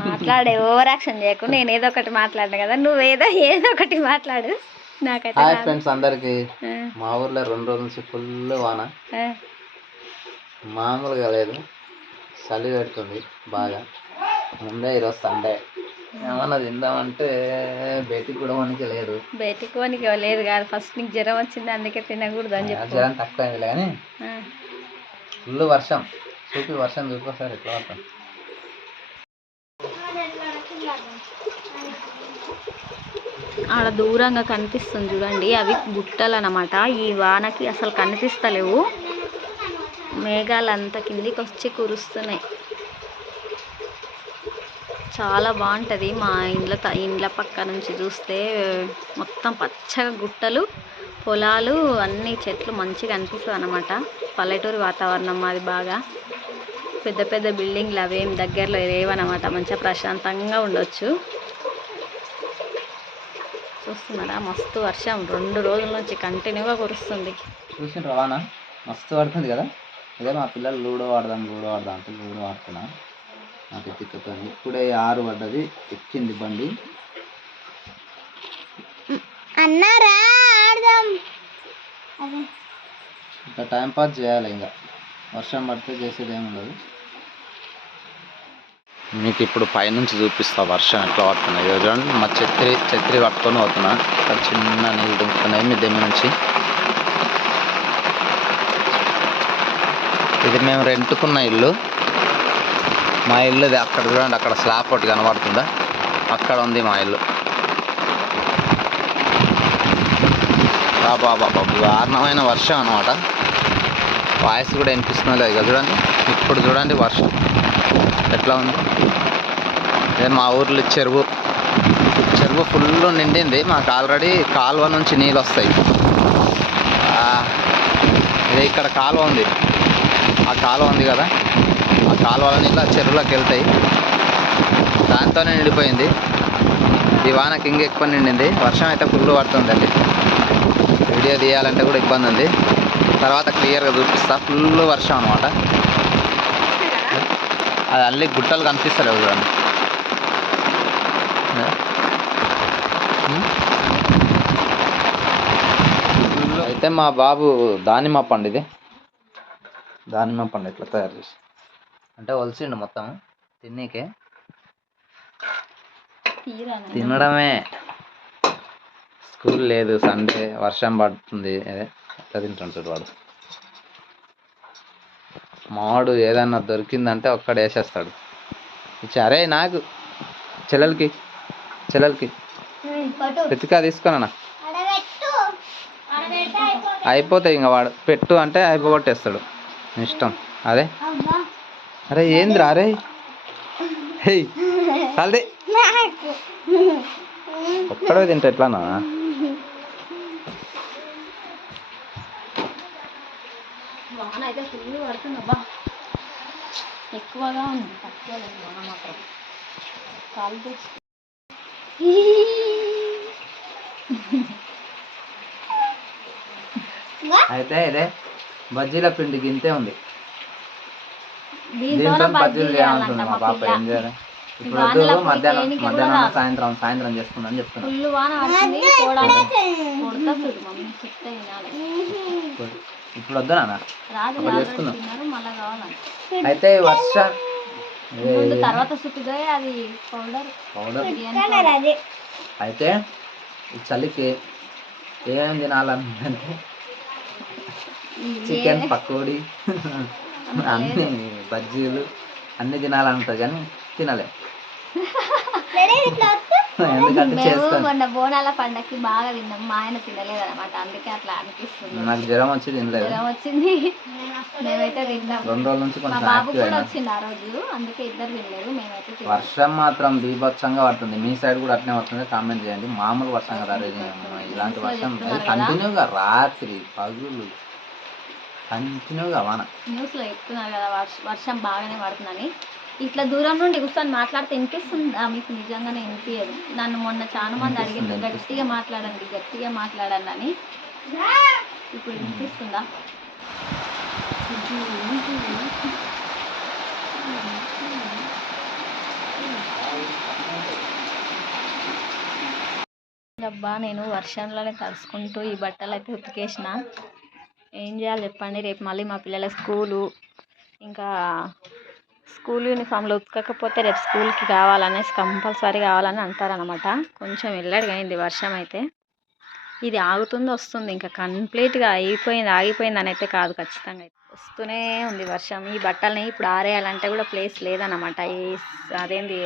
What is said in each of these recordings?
మాట్లాడే over action చేయకు. నేను ఏదో ఒకటి మాట్లాడినా కదా, నువ్వేదో ఏదో ఒకటి మాట్లాడు. నాకైతే హాయ్ ఫ్రెండ్స్ అందరికి. మా ఊర్లో 2 రోజుల నుంచి ఫుల్ వాన, మామూలుగా లేదు. చలి పెడుతుంది బాగా. ముందే ఈరోజు సండే, ఏమన్నా తిందామంటే బయటికి కూడా వనికి లేదు. బయటికి వనికి లేదు కాదు, ఫస్ట్ నీకు జ్వరం వచ్చింది అందుకే తినకూడదు అని చెప్పి. జ్వరం తక్కువ అయింది కానీ ఫుల్ వర్షం. వర్షం చూపిస్తారు ఎట్లా పడతాం. ఆడ దూరంగా కనిపిస్తుంది చూడండి, అవి గుట్టలు అన్నమాట. ఈ వానకి అసలు కనిపిస్తలేవు, మేఘాలు అంతా కిందికి వచ్చి కురుస్తున్నాయి. చాలా బాగుంటుంది. మా ఇండ్ల పక్క నుంచి చూస్తే మొత్తం పచ్చగా గుట్టలు, పొలాలు, అన్ని చెట్లు మంచిగా అనిపిస్తుంది అన్నమాట. పల్లెటూరు వాతావరణం మాది. బాగా పెద్ద పెద్ద బిల్డింగ్లు అవేం దగ్గరలో లేవన్నమాట. మంచిగా ప్రశాంతంగా ఉండొచ్చు. చూస్తున్నారా, మస్తు వర్షం 2 రోజుల నుంచి కంటిన్యూగా కురుస్తుంది. చూసిన రవాణా మస్తు పడుతుంది కదా. అదే మా పిల్లలు లూడో ఆడదాం అంటే లూడో ఆడుతున్నా. నాకు ఎత్తుకుతుంది. ఇప్పుడే 6 పడ్డది, ఎక్కింది బండి. అన్నారా ఆడదాం, ఇంకా టైంపాస్ చేయాలి. ఇంకా వర్షం పడితే చేసేది ఏముండదు. మీకు ఇప్పుడు పైనుంచి చూపిస్తా వర్షం ఎట్లా పడుతున్నాయి. చూడండి, మా ఛత్రి పట్టుకొని పోతున్నా. అక్కడ చిన్న నీళ్ళు దుంకుతున్నాయి మీ దెమ్మి నుంచి. ఇది మేము రెంట్కున్న ఇల్లు. మా ఇల్లు అక్కడ చూడండి, అక్కడ స్లాబ్ ఒకటి కనబడుతుందా, అక్కడ ఉంది మా ఇల్లు. బాబా దారుణమైన వర్షం అనమాట. వాయిస్ కూడా వినిపిస్తుంది లేదు కదా. చూడండి ఇప్పుడు చూడండి వర్షం ఎట్లా ఉంది. అదే మా ఊర్లో చెరువు ఫుల్ నిండింది. మాకు ఆల్రెడీ కాలువ నుంచి నీళ్ళు వస్తాయి. ఇదే ఇక్కడ కాలువ ఉంది, ఆ కాలువ ఉంది కదా, ఆ కాలువల నీళ్ళు ఆ చెరువులోకి వెళ్తాయి. దాంతోనే నిండిపోయింది. ఈ వానకి ఇంక ఎక్కువ నిండింది. వర్షం అయితే ఫుల్ పడుతుందండి. వీడియో తీయాలంటే కూడా ఇబ్బంది ఉంది. తర్వాత క్లియర్గా చూపిస్తా. ఫుల్ వర్షం అనమాట. అది అల్లి గుట్టలు కనిపిస్తలేవు చూడండి. అయితే మా బాబు దానిమ్మ పండు, ఇది దానిమ్మ పండు ఇట్లా తయారు చేసి అంటే ఒలిసిండు మొత్తం తిన్నీకే. తినడమే. స్కూల్ లేదు, సండే, వర్షం పడుతుంది. అదే ఎట్లా తింటాడు చూడు వాడు. మావాడు ఏదన్నా దొరికిందంటే ఒక్కడ వేసేస్తాడు. అరే నాకు చెల్లెలకి పెతికా తీసుకున్నా అయిపోతాయి. ఇంకా వాడు పెట్టు అంటే అయిపోగొట్టేస్తాడు. ఇష్టం అదే. అరే ఏంద్రా, అరే హే చల్దే ఒక్కడే తింటా ఎట్లానా. వాన అయితే ఫుల్ పడుతుంది. అబ్బా ఎక్కువగా ఉంది, తక్కువ లేదు వాన మాత్రం. కాలు తెచ్చి అయితే ఇదే బజ్జీల పిండి గింతే ఉంది. దీంతో బజ్జీలు చేయాలంటుంది మా పాప. ఏం చేయాలి ఇప్పుడు? మధ్యాహ్నం సాయంత్రం చేసుకుందని చెప్తున్నా. ఫుల్ వాన పడుతుంది. ఇప్పుడు వద్దు నాన్న, అప్పుడు చేసుకుందాం. అయితే వర్షం తర్వాత సుట్టుగా అది పౌడర్. అయితే ఈ చలికి ఏమేమి తినాలంటే చికెన్ పకోడీ, అన్ని బజ్జీలు అన్ని తినాలంటుంది కానీ తినలే. ఎందుకంటే మొన్న బోనాల పండగకి బాగా తిన్నాం. మా ఆయన తినలేదు అనమాట, అందుకే అట్లా అనిపిస్తుంది. నాకు జ్వరం వచ్చి తినలేదు. జ్వరం వచ్చింది, మేమైతే తిన్నాం. 2 రోజుల నుంచి కొంచెం బాబు కూడా వచ్చింది ఆ రోజు, అందుకే ఇద్దరు తినలేదు. మేమైతే వర్షం మాత్రం బీభత్సంగా పడుతుంది. మీ సైడ్ కూడా అట్నే వస్తుంది? కామెంట్ చేయండి. మామూలు వర్షం కదా, ఇలాంటి వర్షం కంటిన్యూగా రాత్రి పగులు కంటిన్యూగా వాన. న్యూస్లో చెప్తున్నారు కదా వర్షం బాగానే పడుతుందని. ఇట్లా దూరం నుండి కూర్చొని మాట్లాడితే వినిపిస్తుందా మీకు? నిజంగానే వినిపించదు. నన్ను మొన్న చాలా మంది అడిగారు గట్టిగా మాట్లాడండి అని. ఇప్పుడు వినిపిస్తుందా? అబ్బా నేను వర్షంలోనే తడుచుకుంటూ ఈ బట్టలు అయితే ఉతికేసిన. ఏం చేయాలి చెప్పండి, రేపు మళ్ళీ మా పిల్లల స్కూలు, ఇంకా స్కూల్ యూనిఫామ్లో ఉతకకపోతే రేపు స్కూల్కి కావాలనేసి కంపల్సరీ కావాలని అంటారనమాట. కొంచెం వెల్లడిగా అయింది వర్షం అయితే. ఇది ఆగుతుంది వస్తుంది, ఇంకా కంప్లీట్గా ఆగిపోయింది అని అయితే కాదు, ఖచ్చితంగా వస్తూనే ఉంది వర్షం. ఈ బట్టల్ని ఇప్పుడు ఆరేయాలంటే కూడా ప్లేస్ లేదన్నమాట. అదేంది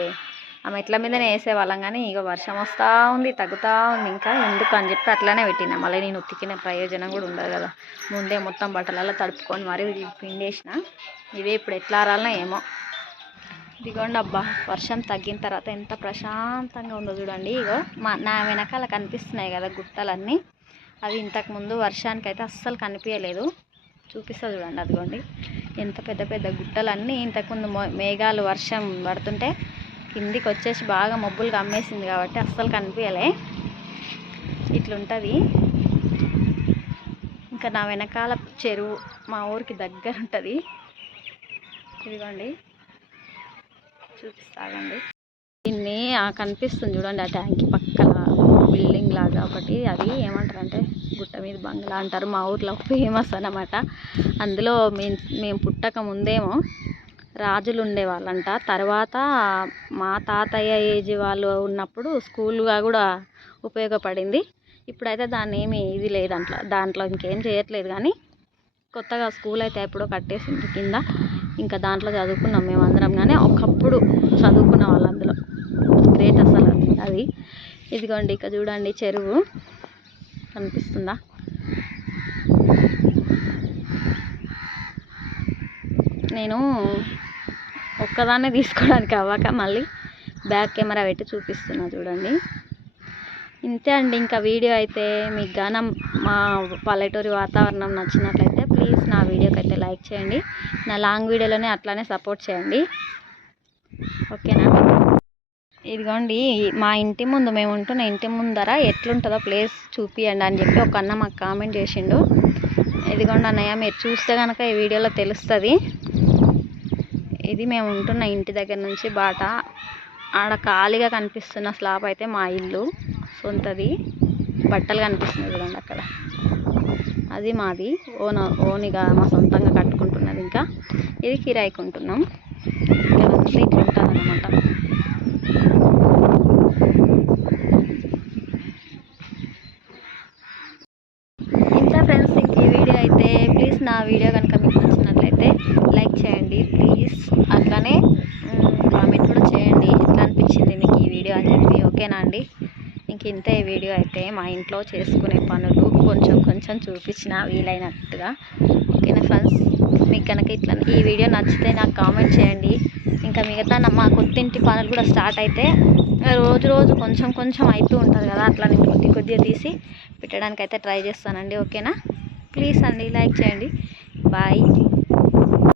ఆ మెట్ల మీదనే వేసేవాళ్ళం, కానీ ఇక వర్షం వస్తూ ఉంది, తగ్గుతూ ఉంది. ఇంకా ఎందుకు అని చెప్పి అట్లానే పెట్టినా. మళ్ళీ నేను ఉతికిన ప్రయోజనం కూడా ఉండదు కదా, ముందే మొత్తం బట్టలలో తడుపుకొని మరి పిండేసిన. ఇవే ఇప్పుడు ఎట్లా ఆరాలనో ఏమో. ఇదిగోండి అబ్బా, వర్షం తగ్గిన తర్వాత ఎంత ప్రశాంతంగా ఉందో చూడండి. ఇగో నా వెనకాల కనిపిస్తున్నాయి కదా గుట్టలన్నీ, అవి ఇంతకుముందు వర్షానికి అయితే అస్సలు కనిపించలేదు. చూపిస్తా చూడండి, అదిగోండి ఎంత పెద్ద పెద్ద గుట్టలన్నీ. ఇంతకుముందు మేఘాలు వర్షం పడుతుంటే కిందికి వచ్చేసి బాగా మబ్బులు కమ్మేసింది కాబట్టి అస్సలు కనిపించలే. ఇట్లుంటుంది. ఇంకా నా వెనకాల చెరువు మా ఊరికి దగ్గర ఉంటుంది. ఇదిగోండి చూపిస్తాగండి. దీన్ని కనిపిస్తుంది చూడండి, ఆ ట్యాంక్ పక్కన బిల్డింగ్ లాగా ఒకటి, అది ఏమంటారంటే గుట్ట మీద బంగ్లా అంటారు. మా ఊర్లో ఫేమస్ అన్నమాట. అందులో మేము పుట్టక ముందేమో రాజులు ఉండేవాళ్ళంట. తర్వాత మా తాతయ్య ఏజ్ వాళ్ళు ఉన్నప్పుడు స్కూల్గా కూడా ఉపయోగపడింది. ఇప్పుడైతే దాన్ని ఏమి ఇది లేదంట, దాంట్లో ఇంకేం చేయట్లేదు. కానీ కొత్తగా స్కూల్ అయితే ఎప్పుడో కట్టేసింది కింద, ఇంకా దాంట్లో చదువుకున్నాం మేమందరం. కానీ ఒకప్పుడు చదువుకున్న వాళ్ళు అందులో, గ్రేట్ అసలు అది. ఇదిగోండి ఇక చూడండి చెరువు కనిపిస్తుందా. నేను ఒక్కదాన్నే తీసుకోవడానికి అవ్వక మళ్ళీ బ్యాక్ కెమెరా పెట్టి చూపిస్తున్నా చూడండి. ఇంతే అండి. ఇంకా వీడియో అయితే మీకు గాన మా పల్లెటూరి వాతావరణం నచ్చినట్లయితే ప్లీజ్ నా వీడియోకి అయితే లైక్ చేయండి. నా లాంగ్ వీడియోలోనే అట్లానే సపోర్ట్ చేయండి, ఓకేనా. ఇదిగోండి మా ఇంటి ముందు, మేము ఉంటున్న ఇంటి ముందర ఎట్లుంటుందో ప్లేస్ చూపియండి అని చెప్పి ఒక అన్న మాకు కామెంట్ చేసిండు. ఇదిగోండి అన్నయ్య, మీరు చూస్తే కనుక ఈ వీడియోలో తెలుస్తుంది. ఇది మేము ఉంటున్న ఇంటి దగ్గర నుంచి బాట, ఆడ ఖాళీగా కనిపిస్తున్న స్లాబ్ అయితే మా ఇల్లు సొంతది. బట్టలు కనిపిస్తున్నాయి చూడండి అక్కడ, అది మాది ఓనిగా మా సొంతంగా కట్టుకుంటున్నది. ఇంకా ఇది కిరాయికి ఉంటున్నాం. ఇక్కడంతా ఇట్లా ఉంటుంది అన్నమాట. ఇంత ఫ్రెండ్స్, ఇంక ఈ వీడియో అయితే ప్లీజ్ నా వీడియో కనుక మీకు నచ్చినట్లయితే లైక్ చేయండి ప్లీజ్. అట్లానే కామెంట్ కూడా చేయండి ఎట్లా అనిపించింది మీకు ఈ వీడియో అని చెప్పి, ఓకేనా అండి. ఇంక ఇంతే ఈ వీడియో అయితే. మా ఇంట్లో చేసుకునే పనులు కొంచెం కొంచెం చూపించిన వీలైనట్టుగా, ఓకేనా ఫ్రెండ్స్. మీకు కనుక ఇట్లా ఈ వీడియో నచ్చితే నాకు కామెంట్ చేయండి. ఇంకా మిగతా మా కొత్తింటి పనులు కూడా స్టార్ట్ అయితే రోజు రోజు కొంచెం కొంచెం అవుతూ ఉంటుంది కదా, అట్లా నేను కొద్దిగా తీసి పెట్టడానికి అయితే ట్రై చేస్తానండి, ఓకేనా. ప్లీజ్ అండి లైక్ చేయండి. బాయ్.